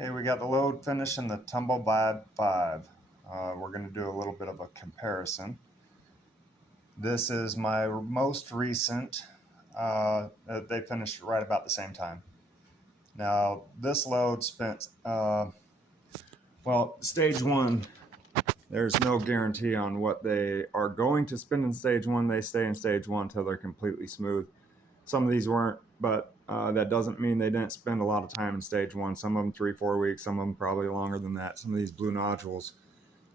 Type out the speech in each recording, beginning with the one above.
Okay, we got the load finish in the Tumble-Vibe 5. We're going to do a little bit of a comparison. This is my most recent. They finished right about the same time. Now, this load spent, stage 1, there's no guarantee on what they are going to spend in stage 1. They stay in stage 1 until they're completely smooth. Some of these weren't, but that doesn't mean they didn't spend a lot of time in stage 1. Some of them 3-4 weeks, some of them probably longer than that. Some of these blue nodules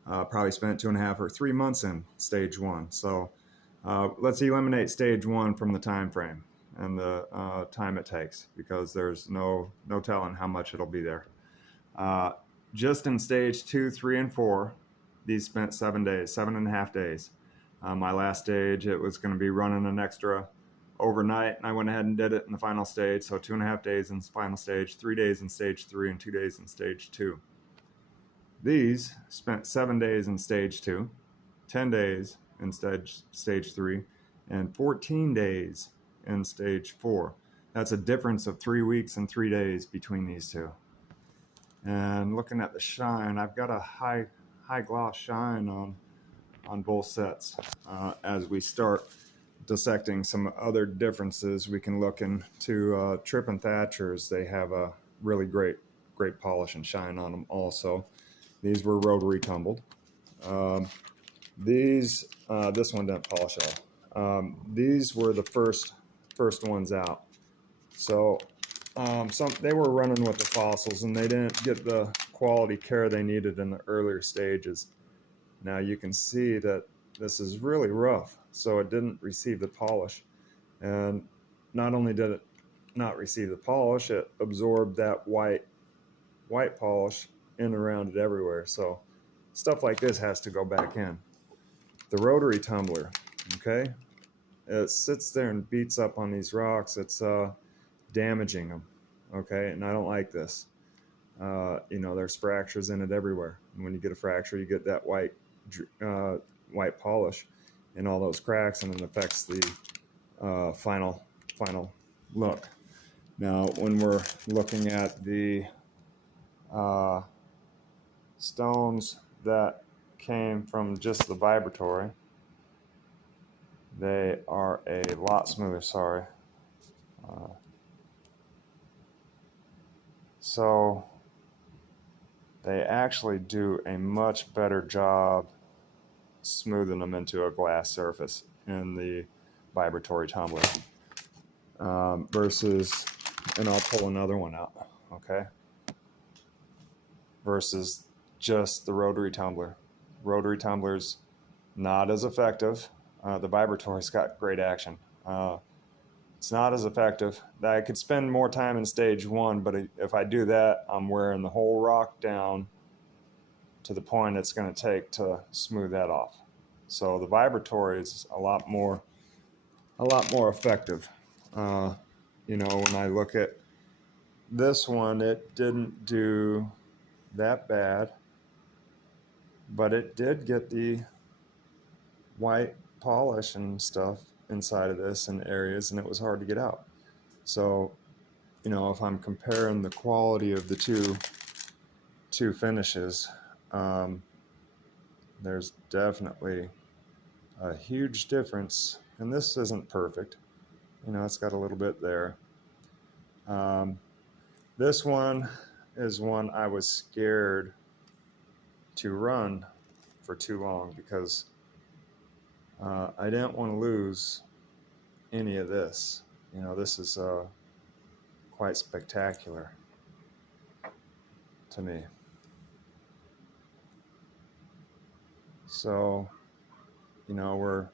probably spent 2.5 or 3 months in stage 1. So let's eliminate stage 1 from the time frame and the time it takes, because there's no telling how much it'll be there. Just in stage 2, 3, and 4, these spent 7 days, 7.5 days. My last stage, it was going to be running an extra overnight, and I went ahead and did it in the final stage. So 2.5 days in the final stage, 3 days in stage 3, and 2 days in stage 2. These spent 7 days in stage 2, 10 days in stage 3, and 14 days in stage 4. That's a difference of 3 weeks and 3 days between these two. And looking at the shine, I've got a high gloss shine on both sets. As we start dissecting some other differences, we can look into Trip and Thatcher's. They have a really great polish and shine on them also. These were Rotary Tumbled. This one didn't polish at all. These were the first ones out. So they were running with the fossils, and they didn't get the quality care they needed in the earlier stages. Now you can see that this is really rough, so it didn't receive the polish. And not only did it not receive the polish, it absorbed that white polish in around it everywhere. So stuff like this has to go back in. The rotary tumbler, okay, it sits there and beats up on these rocks. It's damaging them, okay, and I don't like this. There's fractures in it everywhere, and when you get a fracture, you get that white polish in all those cracks, and it affects the final look. Now, when we're looking at the stones that came from just the vibratory, they are a lot smoother. So they actually do a much better job smoothing them into a glass surface in the vibratory tumbler versus, and I'll pull another one out, okay, versus just the rotary tumbler. Rotary tumbler's not as effective. The vibratory's got great action. It's not as effective. I could spend more time in stage 1, but if I do that, I'm wearing the whole rock down to the point it's going to take to smooth that off. So the vibratory is a lot more effective. When I look at this one, it didn't do that bad, but it did get the white polish and stuff inside of this in areas, and it was hard to get out. So, if I'm comparing the quality of the two finishes, there's definitely a huge difference. And this isn't perfect. It's got a little bit there. This one is one I was scared to run for too long, because I didn't want to lose any of this. This is quite spectacular to me. So, we're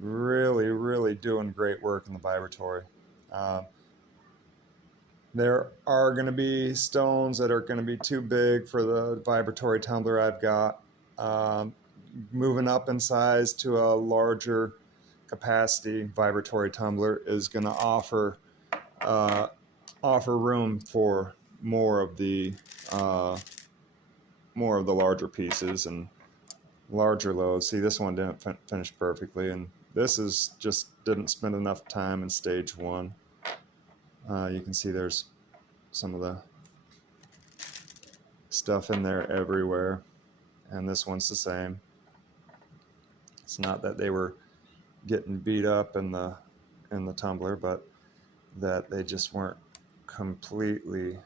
really doing great work in the vibratory. There are going to be stones that are going to be too big for the vibratory tumbler I've got. Moving up in size to a larger capacity vibratory tumbler is going to offer room for more of the larger pieces and larger loads. See, this one didn't finish perfectly, and this is just didn't spend enough time in stage 1. You can see there's some of the stuff in there everywhere. And this one's the same. It's not that they were getting beat up in the tumbler, but that they just weren't completely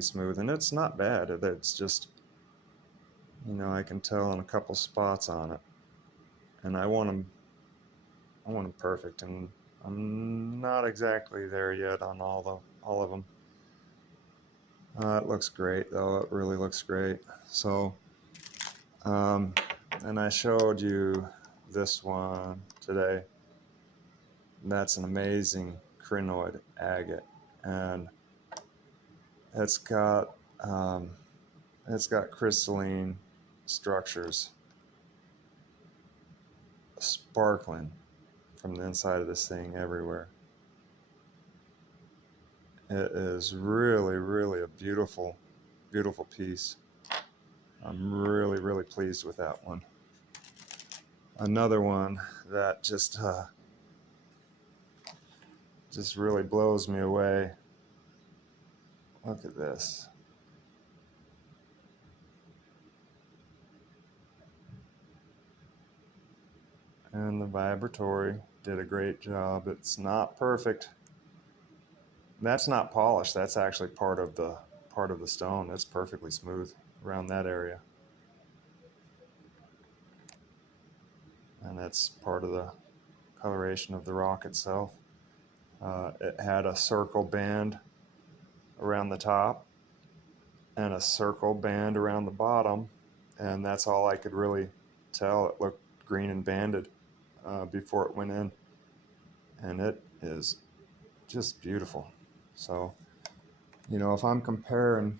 smooth. And it's not bad. It's just, you know, I can tell in a couple spots on it, and I want them perfect, and I'm not exactly there yet on all of them. It looks great though. It really looks great. So and I showed you this one today. That's an amazing crinoid agate, and it's got crystalline structures sparkling from the inside of this thing everywhere. It is really, really a beautiful, beautiful piece. I'm really, really pleased with that one. Another one that just really blows me away. Look at this. And the vibratory did a great job. It's not perfect. That's not polished. That's actually part of the stone. It's perfectly smooth around that area. And that's part of the coloration of the rock itself. It had a circle band around the top and a circle band around the bottom, and that's all I could really tell. It looked green and banded before it went in, and it is just beautiful. So, you know, if I'm comparing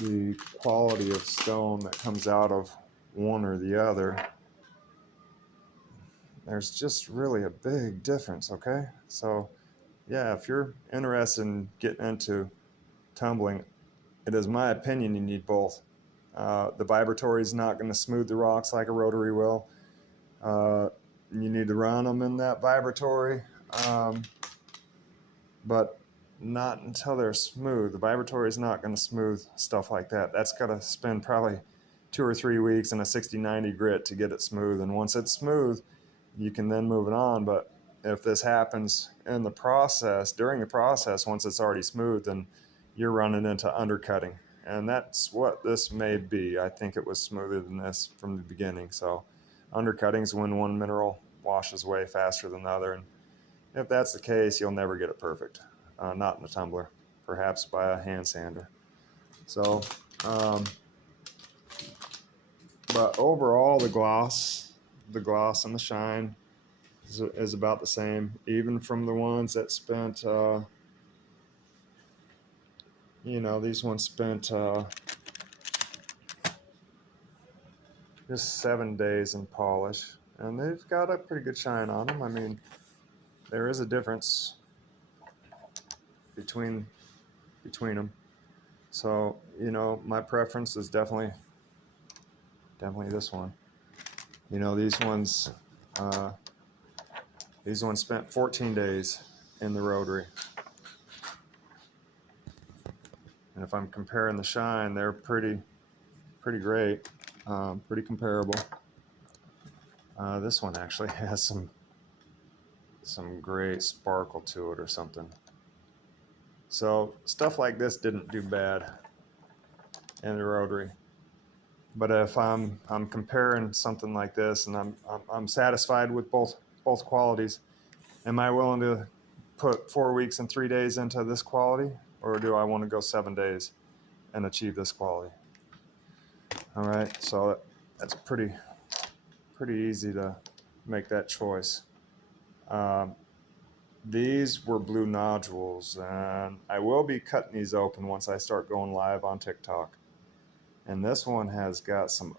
the quality of stone that comes out of one or the other, there's just really a big difference, okay? So, yeah, if you're interested in getting into tumbling, it is my opinion you need both. The vibratory is not going to smooth the rocks like a rotary will. You need to run them in that vibratory, but not until they're smooth. The vibratory is not going to smooth stuff like that. That's got to spend probably 2 or 3 weeks in a 60-90 grit to get it smooth. And once it's smooth, you can then move it on. But if this happens in the process, during the process, once it's already smooth, then you're running into undercutting. And that's what this may be. I think it was smoother than this from the beginning. So undercutting is when one mineral washes away faster than the other. And if that's the case, you'll never get it perfect. Not in a tumbler, perhaps by a hand sander. So, but overall, the gloss and the shine is about the same, even from the ones that spent, you know, these ones spent just 7 days in polish, and they've got a pretty good shine on them. I mean, there is a difference between them. So, you know, my preference is definitely this one. You know, these ones spent 14 days in the rotary. And if I'm comparing the shine, they're pretty great, pretty comparable. This one actually has some great sparkle to it or something. So stuff like this didn't do bad in the rotary. But if I'm comparing something like this, and I'm satisfied with both qualities, am I willing to put 4 weeks and 3 days into this quality, or do I want to go 7 days and achieve this quality? All right, so that's pretty easy to make that choice. These were blue nodules, and I will be cutting these open once I start going live on TikTok. And this one has got some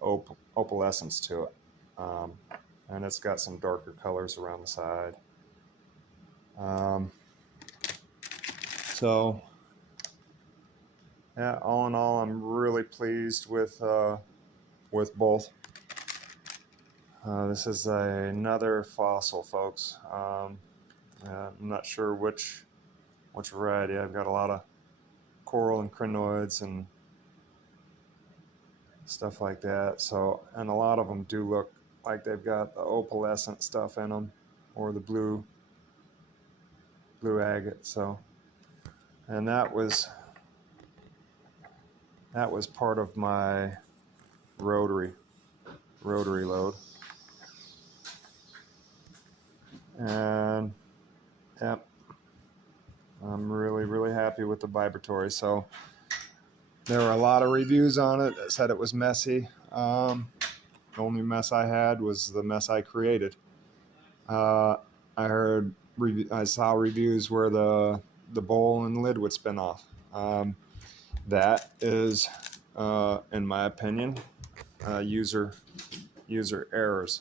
opalescence to it, and it's got some darker colors around the side. So, yeah, all in all, I'm really pleased with both. This is another fossil, folks. I'm not sure which variety. I've got a lot of coral and crinoids and stuff like that. So, and a lot of them do look like they've got the opalescent stuff in them, or the blue agate. So, and that was part of my rotary load. And yep, I'm really happy with the vibratory. So there were a lot of reviews on it that said it was messy. The only mess I had was the mess I created. I saw reviews where the bowl and lid would spin off. That is, in my opinion, user errors.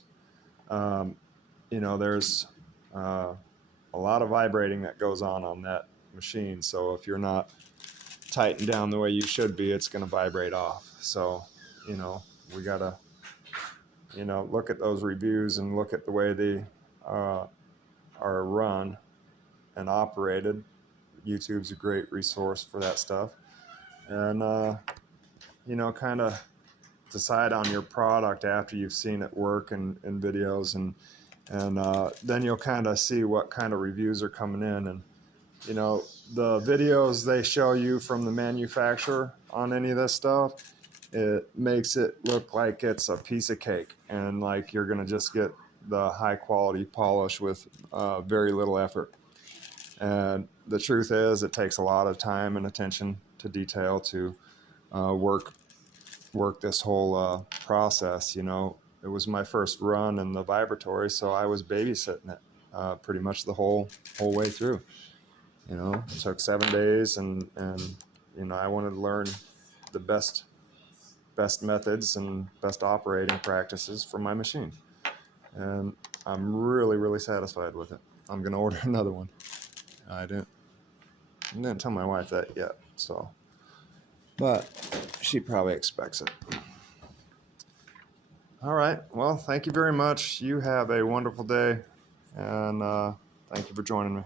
There's a lot of vibrating that goes on that machine. So if you're not tightened down the way you should be, it's going to vibrate off. So, we got to, look at those reviews and look at the way they are run and operated. YouTube's a great resource for that stuff. And, kind of decide on your product after you've seen it work in videos, and then you'll kind of see what kind of reviews are coming in. And the videos they show you from the manufacturer on any of this stuff, it makes it look like it's a piece of cake, and like you're gonna just get the high quality polish with very little effort. And the truth is, it takes a lot of time and attention to detail to work this whole process. It was my first run in the vibratory, so I was babysitting it pretty much the whole way through. It took 7 days, and I wanted to learn the best methods and best operating practices for my machine, and I'm really satisfied with it. I'm gonna order another one. I didn't tell my wife that yet, but she probably expects it. All right. Well, thank you very much. You have a wonderful day, and thank you for joining me.